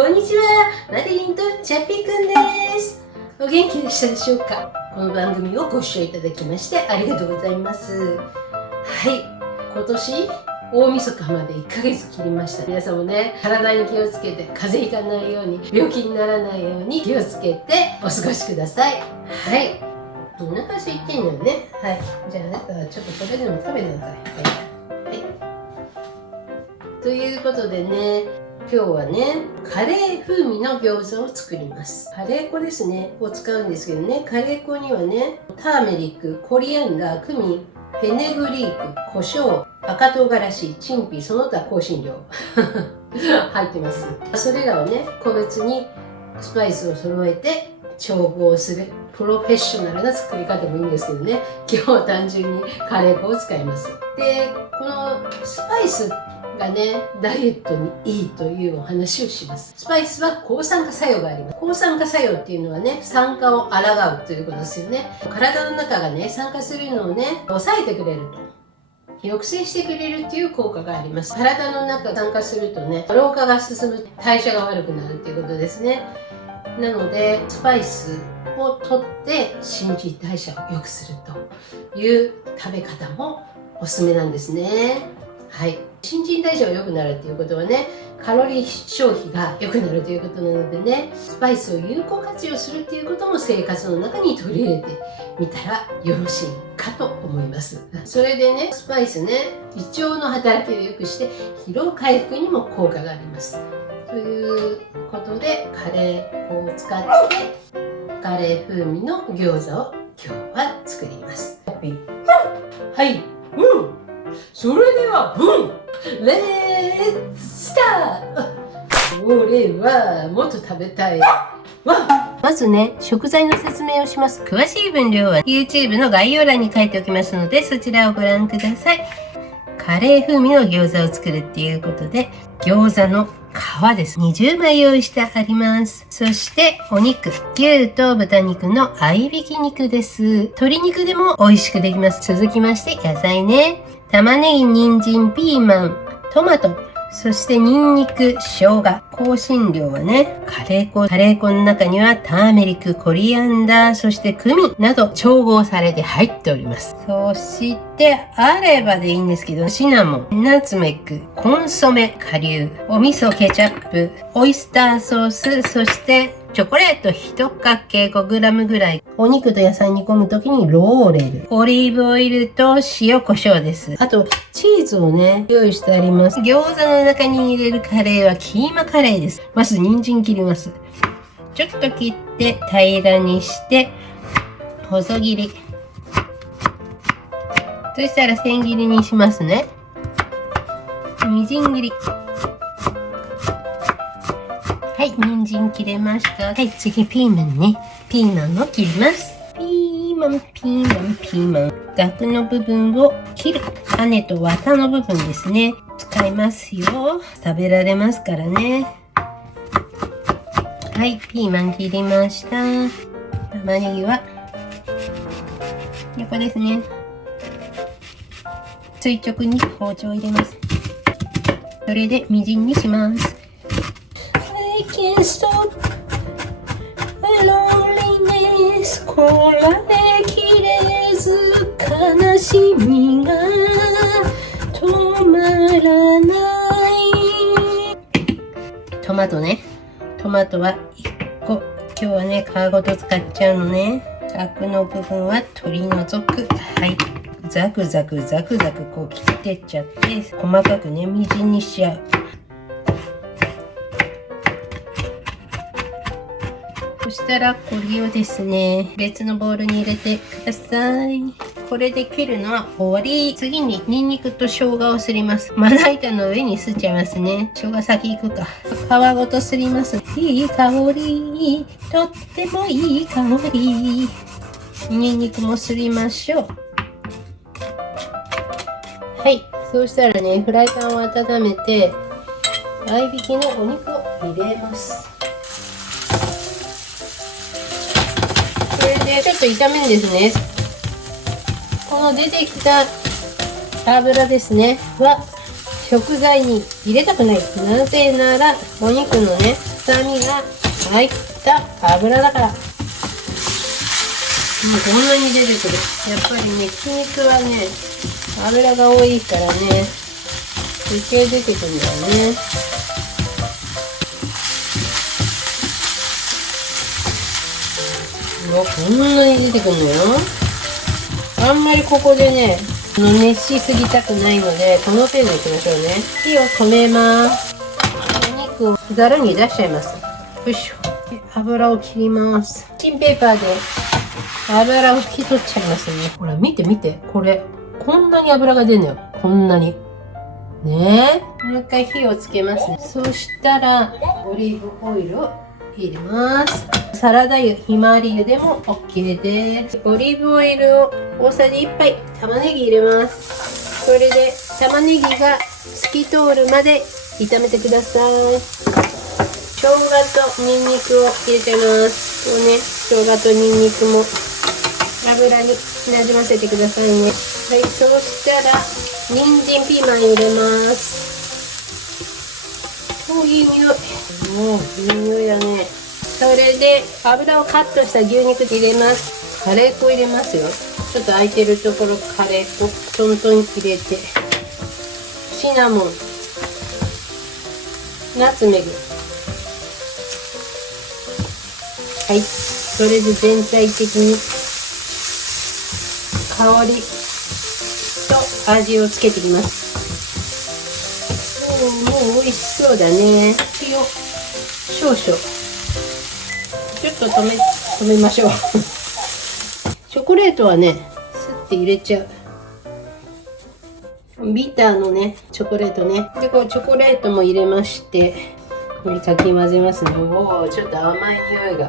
こんにちは、マデリンとチャッピーくんです。お元気でしたでしょうか。この番組をご視聴いただきましてありがとうございます。はい、今年大晦日まで1ヶ月切りました。皆さんもね、体に気をつけて風邪ひかないように、病気にならないように気をつけてお過ごしください。はい、お腹空いてんのよね。はい、じゃああなたちょっとこれでも食べてください。はい、ということでね、今日はね、カレー風味の餃子を作ります。カレー粉ですね、を使うんですけどね、カレー粉にはね、ターメリック、コリアンダー、クミン、フェネグリーク、胡椒、赤唐辛子、チンピ、その他香辛料入ってます。それらをね、個別にスパイスを揃えて調合するプロフェッショナルな作り方もいいんですけどね、今日は単純にカレー粉を使います。で、このスパイスがね、ダイエットにいいというお話をします。スパイスは抗酸化作用があります。抗酸化作用っていうのはね、酸化を抗うということですよね。体の中がね、酸化するのをね、抑えてくれると。抑制してくれるっていう効果があります。体の中が酸化するとね、老化が進む、代謝が悪くなるっていうことですね。なので、スパイスを取って新陳代謝を良くするという食べ方もおすすめなんですね。はい。新陳代謝が良くなるっていうことはね、カロリー消費が良くなるということなのでね、スパイスを有効活用するっていうことも生活の中に取り入れてみたらよろしいかと思います。それでね、スパイスね、胃腸の働きを良くして疲労回復にも効果があります。ということで、カレー粉を使ってカレー風味の餃子を今日は作ります。はい、それでは、レッツスタート。これはもっと食べたい。まずね、食材の説明をします。詳しい分量は YouTube の概要欄に書いておきますので、そちらをご覧ください。カレー風味の餃子を作るっていうことで、餃子の皮です。20枚用意してあります。そしてお肉、牛と豚肉の合いびき肉です。鶏肉でも美味しくできます。続きまして野菜ね。玉ねぎ、人参、ピーマン、トマト、そしてニンニク、生姜、香辛料はね、カレー粉の中にはターメリック、コリアンダー、そしてクミンなど調合されて入っております。そしてあればでいいんですけど、シナモン、ナツメッグ、コンソメ、顆粒、お味噌、ケチャップ、オイスターソース、そしてチョコレート1かけ 5g ぐらい。お肉と野菜煮込むときにローレル。オリーブオイルと塩コショウです。あと、チーズをね、用意してあります。餃子の中に入れるカレーはキーマカレーです。まず人参切ります。ちょっと切って平らにして、細切り。そしたら千切りにしますね。みじん切り。はい、人参切れました。はい、次ピーマンね。ピーマンを切ります。ピーマン。ガクの部分を切る。種と綿の部分ですね。使いますよ。食べられますからね。はい、ピーマン切りました。玉ねぎは横ですね。垂直に包丁を入れます。それでみじんにします。I can't stop loneliness こらえきれず悲しみが止まらないトマトね。トマトは1個。今日はね、皮ごと使っちゃうのね。ガクの部分は取り除く。はい。ザクザクこう切ってっちゃって、細かくね、みじんにしちゃう。そしたらこれをですね、別のボウルに入れてください。これで切るのは終わり。次にニンニクと生姜をすります。まな板の上にすっちゃいますね。生姜先いくか。皮ごとすります。いい香り。とってもいい香り。ニンニクもすりましょう。はい。そうしたらね、フライパンを温めて、合いびきのお肉を入れます。これでちょっと炒めるんですね。この出てきた油ですねは食材に入れたくない。なぜならお肉のねさみが入った油だから。もうこんなに出てくる。やっぱりね、ひき肉はね、油が多いからね、余計出てくるんだよね。こんなに出てくるのよ。あんまりここでね、熱しすぎたくないので、この程度にしましょうね。火を止めます。お肉をざるに出しちゃいます。よいしょ。油を切ります。キッチンペーパーで油を拭き取っちゃいますね。ほら、見て見て。これ。こんなに油が出るのよ。こんなに。ねえ。もう一回火をつけますね。そしたら、オリーブオイルを入れます。サラダ油、ひまわり油でも OK です。オリーブオイルを大さじ1杯、玉ねぎ入れます。それで玉ねぎが透き通るまで炒めてください。生姜とニンニクを入れちゃいます。こうね、生姜とニンニクも油になじませてくださいね。はい、そうしたら人参ピーマン入れます。お、いい匂い。もういい匂いだね。それで油をカットした牛肉入れます。カレー粉入れますよ。ちょっと空いてるところカレー粉トントン入れて、シナモン、ナツメグ、はい、それで全体的に香りと味をつけていきます。もう美味しそうだね。塩少々ちょっと止めましょうチョコレートはね、スッて入れちゃう。ビターのね、チョコレートね。で、こうチョコレートも入れまして、これかき混ぜますね。おお、ちょっと甘い匂いが。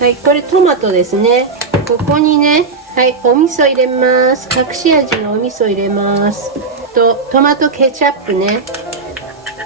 はい、これトマトですね。ここにね、はい、お味噌入れます。隠し味のお味噌入れます。トマトケチャップね、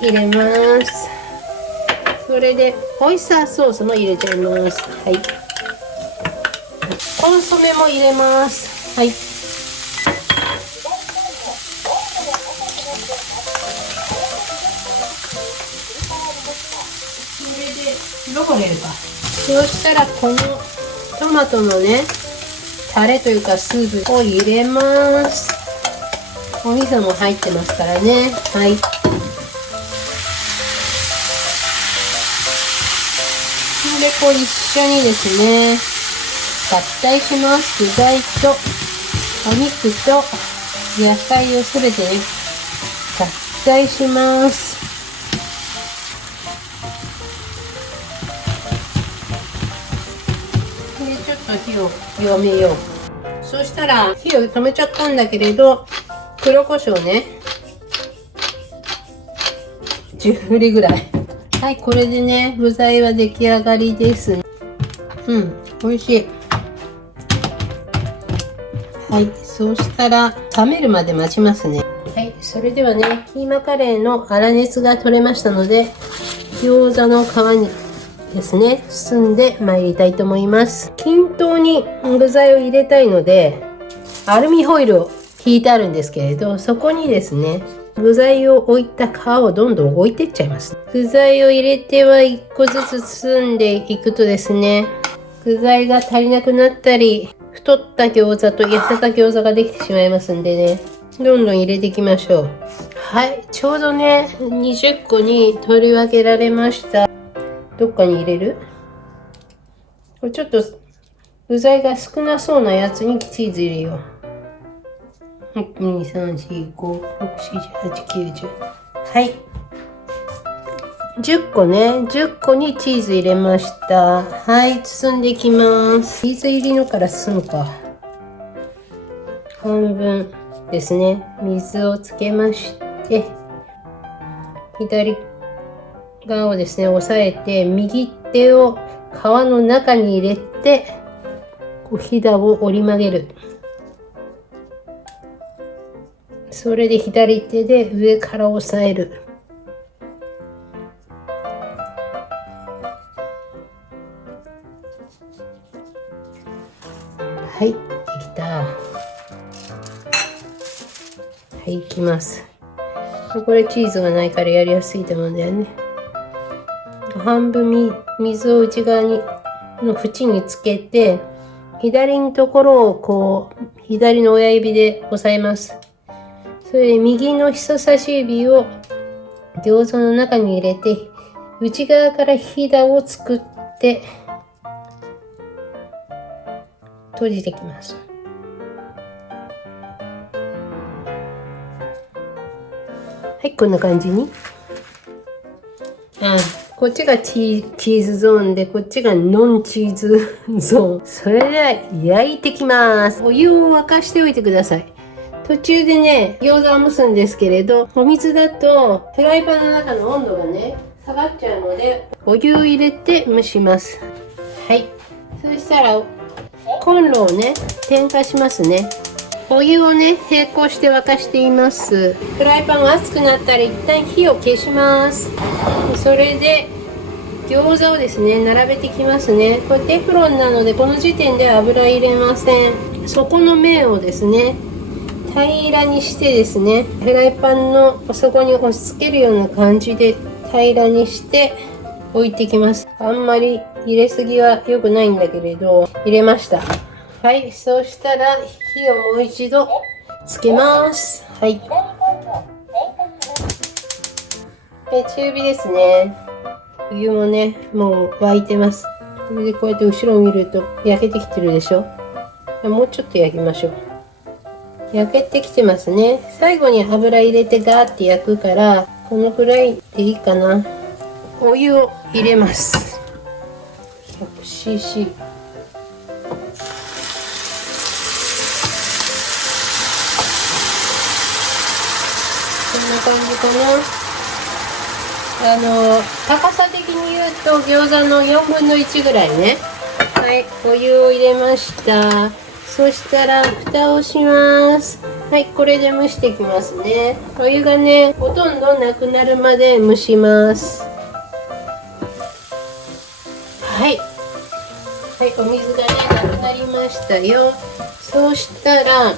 入れます。それでオイスターソースも入れちゃいます。はい。コンソメも入れます。はい。それでどこ入れるか。そうしたらこのトマトのね、タレというかスープを入れます。お味噌も入ってますからね。はい。で、こう一緒にですね、合体します。具材とお肉と野菜をすべてね、合体します。で、ちょっと火を弱めよう。そしたら火を止めちゃったんだけれど、黒胡椒ね、10振りぐらい。はい、これでね、具材は出来上がりです。うん、美味しい。はい、そうしたら冷めるまで待ちますね。はい、それではね、キーマカレーの粗熱が取れましたので、餃子の皮にですね、包んで参りたいと思います。均等に具材を入れたいので、アルミホイルを引いてあるんですけれど、そこにですね、具材を置いた皮をどんどん置いていっちゃいます。具材を入れては1個ずつ包んでいくとですね、具材が足りなくなったり、太った餃子と痩せた餃子ができてしまいますんでね、どんどん入れていきましょう。はい、ちょうどね、20個に取り分けられました。どっかに入れる？これちょっと具材が少なそうなやつにチーズ入れよう。1、2、3、4、5、6、7、8、9、10。はい。10個ね。10個にチーズ入れました。はい。包んでいきます。チーズ入りのから包むか。半分ですね。水をつけまして、左側をですね、押さえて、右手を皮の中に入れて、こうひだを折り曲げる。それで左手で上から押さえる。はい、できた。はい、いきます。これチーズがないからやりやすいと思うんだよね。半分水を内側の縁につけて、左のところをこう左の親指で押さえます。それで右の人差し指を餃子の中に入れて、内側からひだを作って閉じてきます。はい、こんな感じに。こっちがチーズゾーンで、こっちがノンチーズゾーン。それでは焼いてきます。お湯を沸かしておいてください。途中でね、餃子を蒸すんですけれど、お水だとフライパンの中の温度がね、下がっちゃうので、お湯を入れて蒸します。はい。そしたら、コンロをね、点火しますね。お湯をね、並行して沸かしています。フライパンが熱くなったら一旦火を消します。それで餃子をですね、並べてきますね。これテフロンなので、この時点で油入れません。底の面をですね、平らにしてですね、フライパンの底に押し付けるような感じで平らにして置いてきます。あんまり入れすぎは良くないんだけれど、入れました。はい、そうしたら火をもう一度つけます。はい。で、中火ですね。お湯もね、もう沸いてます。それでこうやって後ろを見ると焼けてきてるでしょ。もうちょっと焼きましょう。焼けてきてますね。最後に油入れてガーって焼くから、このくらいでいいかな。お湯を入れます。100cc。こんな感じかな。高さ的に言うと餃子の4分の1ぐらいね。はい、お湯を入れました。そしたら蓋をします。はい、これで蒸していきますね。お湯がね、ほとんどなくなるまで蒸します。はい。はい、お水がね、なくなりましたよ。そうしたら、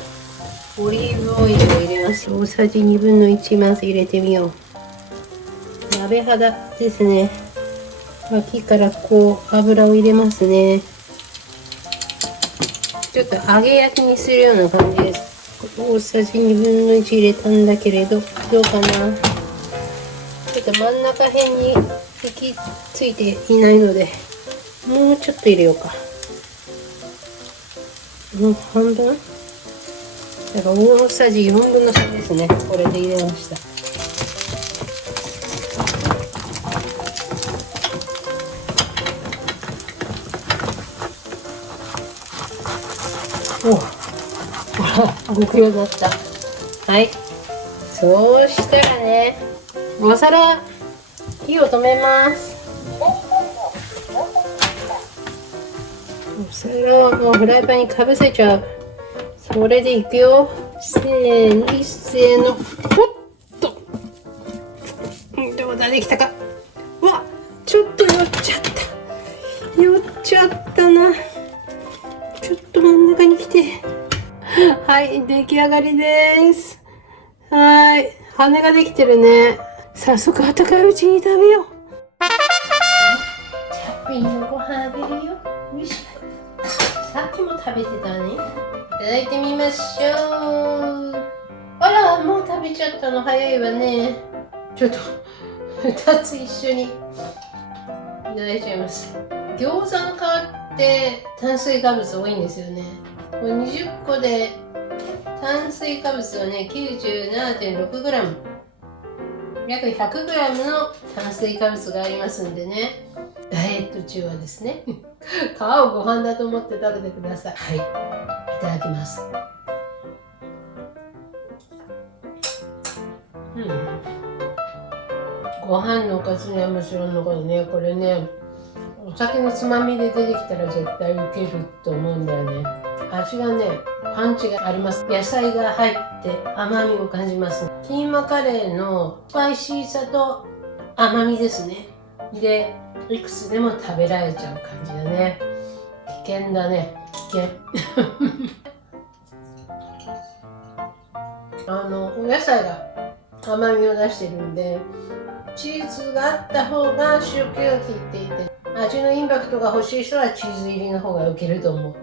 オリーブオイルを入れます。大さじ2分の1まず入れてみよう。鍋肌ですね。脇からこう油を入れますね。ちょっと揚げ焼きにするような感じです。大さじ2分の1入れたんだけれど、どうかな。ちょっと真ん中辺に行きついていないので、もうちょっと入れようか。もう半分？だから大さじ4分の3ですね。これで入れました。お、ほら、動くようになった。はい。そうしたらね、お皿、火を止めます。お皿はもうフライパンにかぶせちゃう。それでいくよ。せーの、一斉の、ほっと。どうだ、できたか。うわ、ちょっと寄っちゃった。寄っちゃったな。ちょっと真ん中に来て。はい、出来上がりです。はい、羽ができてるね。早速温かいうちに食べよう。チャッピーのご飯あげるよ。よいしょ。さっきも食べてたね。いただいてみましょう。あら、もう食べちゃったの早いわね。ちょっと2つ一緒にいただいちゃいます。餃子の皮って炭水化物多いんですよね。これ20個で炭水化物はね 97.6g、 約 100g の炭水化物がありますんでね、ダイエット中はですね皮をご飯だと思って食べてください。はい、いただきます。ご飯のおかずにはもちろんのことね、これね、お酒のつまみで出てきたら絶対ウケると思うんだよね。味がね、パンチがあります。野菜が入って甘みを感じます。キーマカレーのスパイシーさと甘みですね。で、いくつでも食べられちゃう感じだね。危険だね、危険。お野菜が甘みを出してるんで、チーズがあった方が塩気が効いていて、味のインパクトが欲しい人はチーズ入りの方がウケると思う。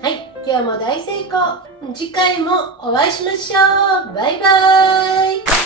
はい、今日も大成功。次回もお会いしましょう。バイバイ。